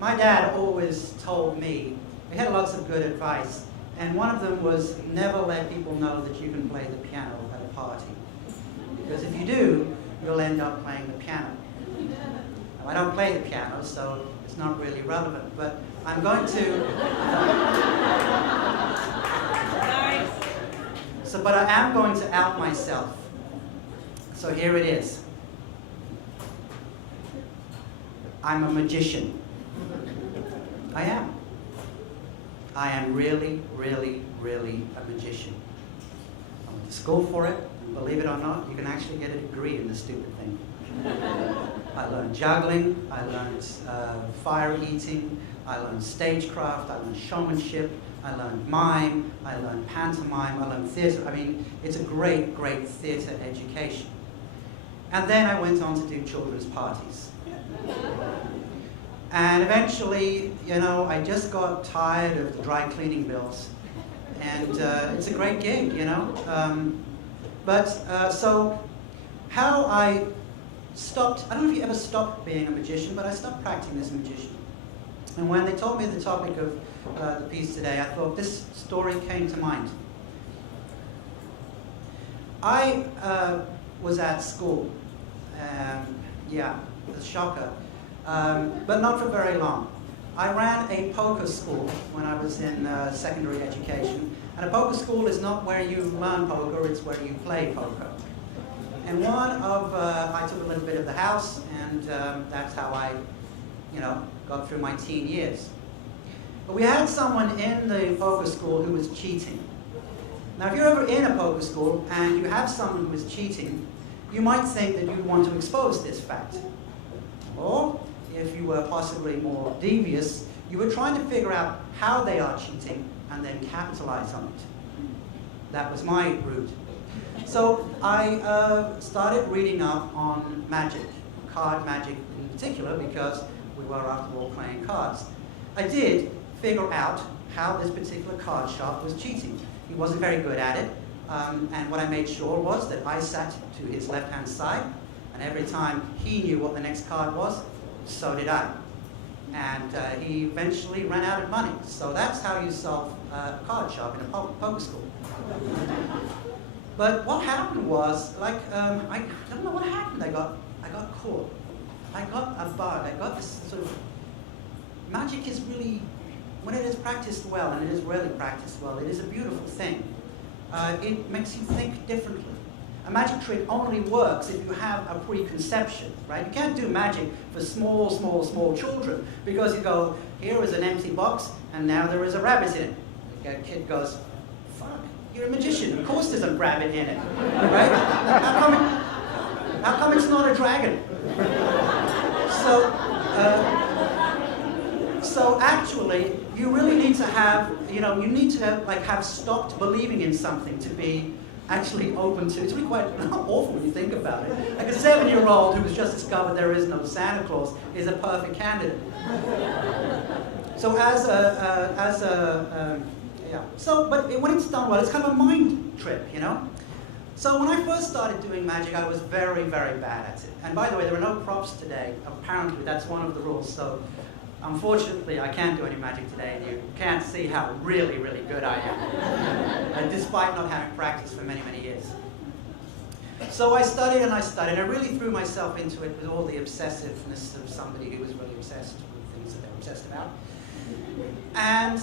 My dad always told me, he had lots of good advice, and one of them was never let people know that you can play the piano at a party. Because if you do, you'll end up playing the piano. Now, I don't play the piano, so it's not really relevant, but I'm going to... But I am going to out myself. So here it is. I'm a magician. I am. I am really, really, really a magician. I went to school for it, and believe it or not, you can actually get a degree in this stupid thing. I learned juggling, I learned fire eating, I learned stagecraft, I learned showmanship, I learned mime, I learned pantomime, I learned theatre. I mean, it's a great, great theatre education. And then I went on to do children's parties. And eventually, you know, I just got tired of the dry cleaning bills. And it's a great gig, you know. So how I stopped, I don't know if you ever stopped being a magician, but I stopped practicing as a magician. And when they told me the topic of the piece today, I thought this story came to mind. I was at school, yeah, a shocker, but not for very long. I ran a poker school when I was in secondary education, and a poker school is not where you learn poker, it's where you play poker. And I took a little bit of the house, and that's how I, you know, got through my teen years. But we had someone in the poker school who was cheating. Now, if you're ever in a poker school and you have someone who is cheating, you might think that you'd want to expose this fact. Or, if you were possibly more devious, you were trying to figure out how they are cheating and then capitalize on it. That was my route. So I started reading up on magic, card magic in particular, because we were, after all, playing cards. I did figure out how this particular card sharp was cheating. He wasn't very good at it, and what I made sure was that I sat to his left-hand side, and every time he knew what the next card was, so did I. And he eventually ran out of money. So that's how you solve card sharp in a poker school. But what happened was, like, I don't know what happened. I got caught. I got a bug. I got this sort of, magic is really, when it is practiced well, and it is rarely practiced well, it is a beautiful thing. It makes you think differently. A magic trick only works if you have a preconception, right? You can't do magic for small, small, small children, because you go, here is an empty box, and now there is a rabbit in it. The kid goes, fuck, you're a magician, of course there's a rabbit in it, right? How come it's not a dragon? So actually, you really need to have, you know, you need to have stopped believing in something to be actually open to. It's really quite awful when you think about it. Like a 7-year-old who has just discovered there is no Santa Claus is a perfect candidate. So but when it's done well, it's kind of a mind trip, you know? So when I first started doing magic, I was very, very bad at it. And by the way, there are no props today. Apparently, that's one of the rules. So unfortunately, I can't do any magic today, and you can't see how really, really good I am, despite not having practiced for many, many years. So I studied and I studied. I really threw myself into it with all the obsessiveness of somebody who was really obsessed with things that they were obsessed about. And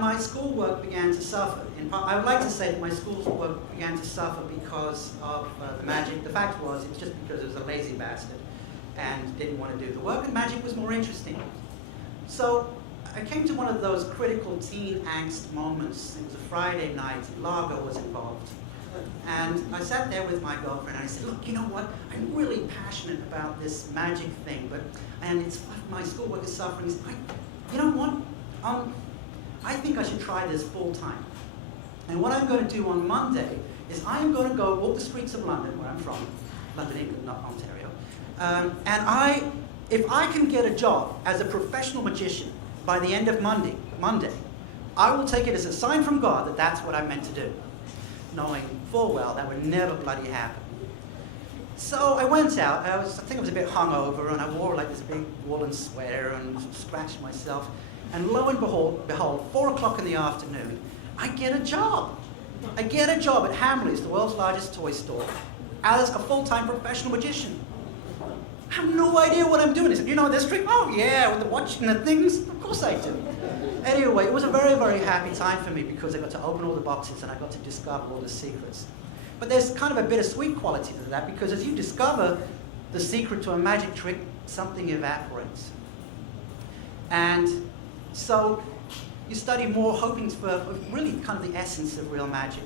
my schoolwork began to suffer. I would like to say that my schoolwork began to suffer because of the magic. The fact was, it was just because I was a lazy bastard and didn't want to do the work, and magic was more interesting. So I came to one of those critical teen angst moments. It was a Friday night, Lager was involved. And I sat there with my girlfriend and I said, look, you know what? I'm really passionate about this magic thing, and my schoolwork is suffering. You know what? I think I should try this full time. And what I'm going to do on Monday is I'm going to go walk the streets of London, where I'm from, London, England, not Ontario. And if I can get a job as a professional magician by the end of Monday, I will take it as a sign from God that that's what I'm meant to do, knowing full well that would never bloody happen. So I went out, I think I was a bit hungover, and I wore like this big woolen sweater and scratched myself. And lo and behold, 4 o'clock in the afternoon, I get a job. I get a job at Hamleys, the world's largest toy store, as a full-time professional magician. I have no idea what I'm doing. He said, you know this trick? Oh yeah, with the watch and the things? Of course I do. Anyway, it was a very, very happy time for me because I got to open all the boxes and I got to discover all the secrets. But there's kind of a bittersweet quality to that because as you discover the secret to a magic trick, something evaporates. And so you study more, hoping for really kind of the essence of real magic.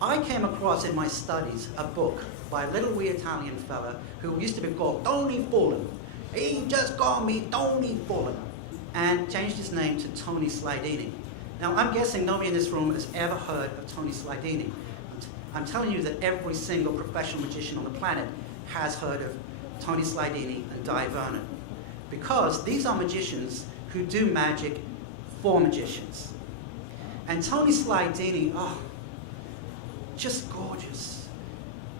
I came across in my studies a book by a little wee Italian fella who used to be called Tony Fulham. He just called me Tony Fulham and changed his name to Tony Slidini. Now I'm guessing nobody in this room has ever heard of Tony Slidini. I'm telling you that every single professional magician on the planet has heard of Tony Slidini and Di Vernon, because these are magicians who do magic for magicians. And Tony Slidini, oh, just gorgeous.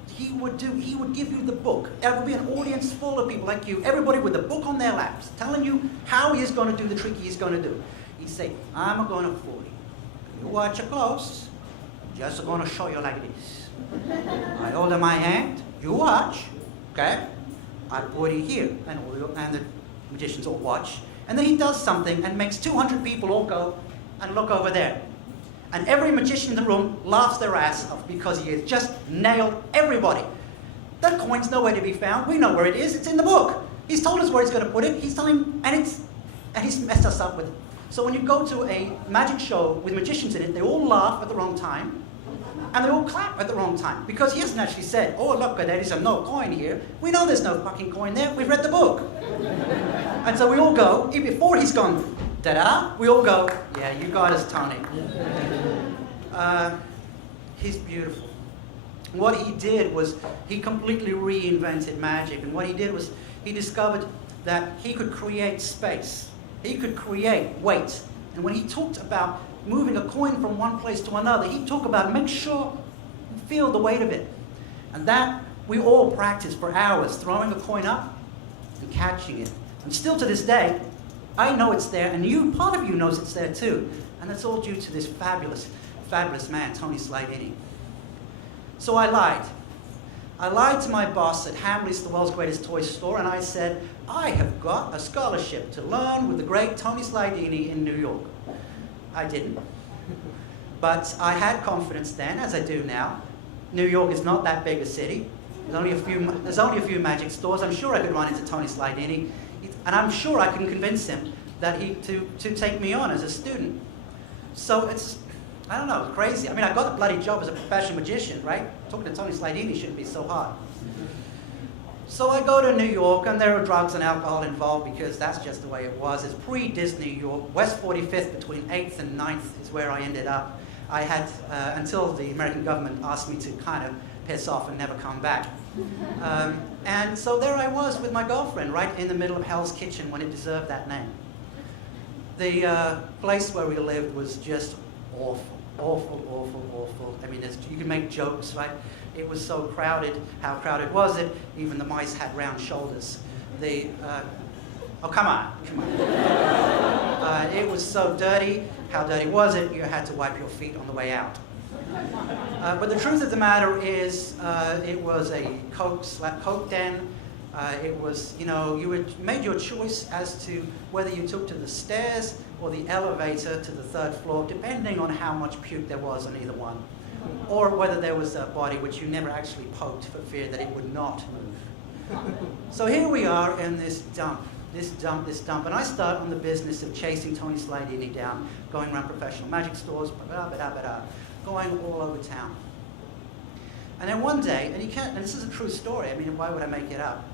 He would give you the book. There would be an audience full of people like you, everybody with the book on their laps, telling you how he's going to do the trick he's going to do. He'd say, I'm going to fool you. You watch it close. Just going to show you like this. I hold in my hand, you watch, okay? I put it here, and the magicians all watch. And then he does something and makes 200 people all go and look over there. And every magician in the room laughs their ass off because he has just nailed everybody. The coin's nowhere to be found. We know where it is. It's in the book. He's told us where he's going to put it. He's telling, and he's messed us up with it. So when you go to a magic show with magicians in it, they all laugh at the wrong time, and they all clap at the wrong time because he hasn't actually said, "Oh look, there is no coin here." We know there's no fucking coin there. We've read the book, and so we all go. Before he's gone, da-da, we all go, yeah, you got us, Tony. He's beautiful. What he did was he completely reinvented magic. And what he did was he discovered that he could create space. He could create weight. And when he talked about moving a coin from one place to another, he talked about make sure you feel the weight of it. And that we all practice for hours, throwing a coin up and catching it. And still to this day, I know it's there, and part of you knows it's there too. And it's all due to this fabulous, fabulous man, Tony Slidini. So I lied. I lied to my boss at Hamleys, the world's greatest toy store, and I said, I have got a scholarship to learn with the great Tony Slidini in New York. I didn't. But I had confidence then, as I do now. New York is not that big a city. There's only a few magic stores. I'm sure I could run into Tony Slidini. And I'm sure I can convince him that to take me on as a student. So it's, I don't know, crazy. I mean, I got a bloody job as a professional magician, right? Talking to Tony Slidini shouldn't be so hard. So I go to New York, and there are drugs and alcohol involved because that's just the way it was. It's pre-Disney York. West 45th between 8th and 9th is where I ended up. I had, until the American government asked me to kind of piss off and never come back. And so there I was with my girlfriend, right in the middle of Hell's Kitchen when it deserved that name. The place where we lived was just awful, awful, awful, awful. I mean, you can make jokes, right? It was so crowded. How crowded was it? Even the mice had round shoulders. Oh, come on, come on. It was so dirty. How dirty was it? You had to wipe your feet on the way out. But the truth of the matter is, it was a coke den. It was, you made your choice as to whether you took to the stairs or the elevator to the 3rd floor, depending on how much puke there was on either one, or whether there was a body which you never actually poked for fear that it would not move. So here we are in this dump, and I start on the business of chasing Tony Slidini down, going around professional magic stores, going all over town. And then one day, and this is a true story, I mean, why would I make it up?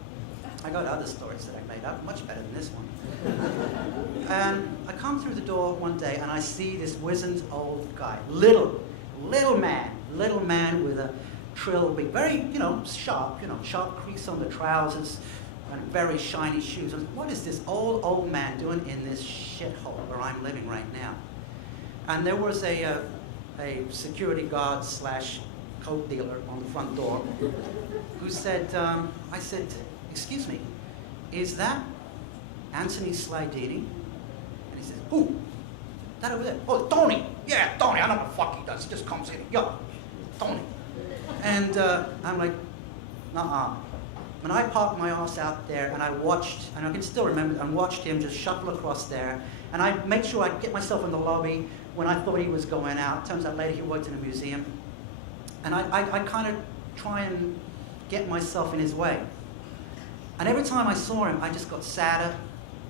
I got other stories that I made up, much better than this one. And I come through the door one day, and I see this wizened old guy, little man with a trilby, very, sharp crease on the trousers, and very shiny shoes. And what is this old man doing in this shithole where I'm living right now? And there was a security guard / coke dealer on the front door, who said, I said, excuse me, is that Anthony Slidini? And he says, who? That over there? Oh, Tony. Yeah, Tony. I know what the fuck he does. He just comes in. Yo, Tony. And I'm like, nuh-uh. When I parked my ass out there and I watched, and I can still remember, I watched him just shuffle across there, and I made sure I'd get myself in the lobby when I thought he was going out. Turns out later he worked in a museum. And I kind of try and get myself in his way. And every time I saw him, I just got sadder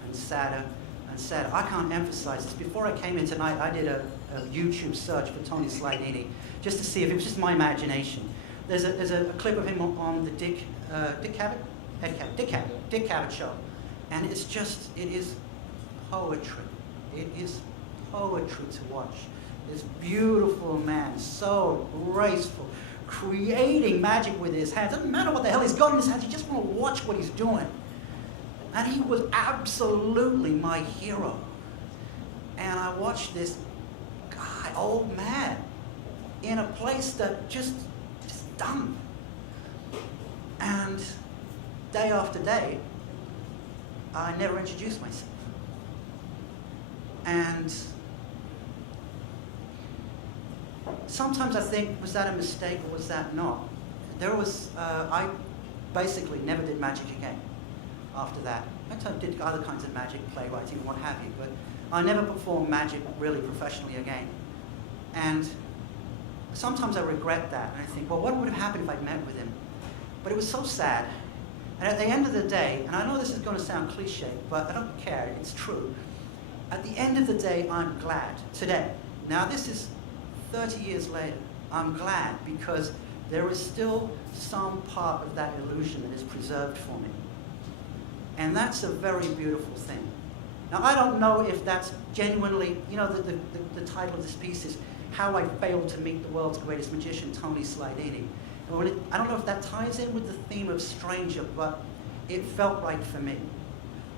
and sadder and sadder. I can't emphasize this. Before I came in tonight, I did a YouTube search for Tony Slidini, just to see if it was just my imagination. There's a clip of him on the Dick Cavett show. And it's just, it is poetry. It is poetry to watch. This beautiful man, so graceful, creating magic with his hands. Doesn't matter what the hell he's got in his hands, you just want to watch what he's doing. And he was absolutely my hero. And I watched this guy, old man, in a place that just dumb. And day after day, I never introduced myself. And sometimes I think, was that a mistake or was that not? I basically never did magic again after that. I did other kinds of magic, playwriting, what have you, but I never performed magic really professionally again. And sometimes I regret that, and I think, well, what would have happened if I'd met with him? But it was so sad. And at the end of the day, and I know this is going to sound cliche, but I don't care, it's true. At the end of the day, I'm glad today. Now this is 30 years later. I'm glad because there is still some part of that illusion that is preserved for me. And that's a very beautiful thing. Now I don't know if that's genuinely, you know, the title of this piece is How I Failed to Meet the World's Greatest Magician, Tony Slidini. I don't know if that ties in with the theme of stranger, but it felt right for me.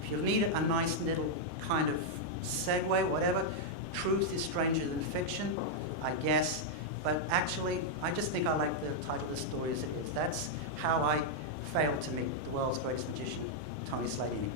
If you need a nice little kind of segue, whatever, truth is stranger than fiction, I guess. But actually, I just think I like the title of the story as it is. That's how I failed to meet the world's greatest magician, Tony Slidini.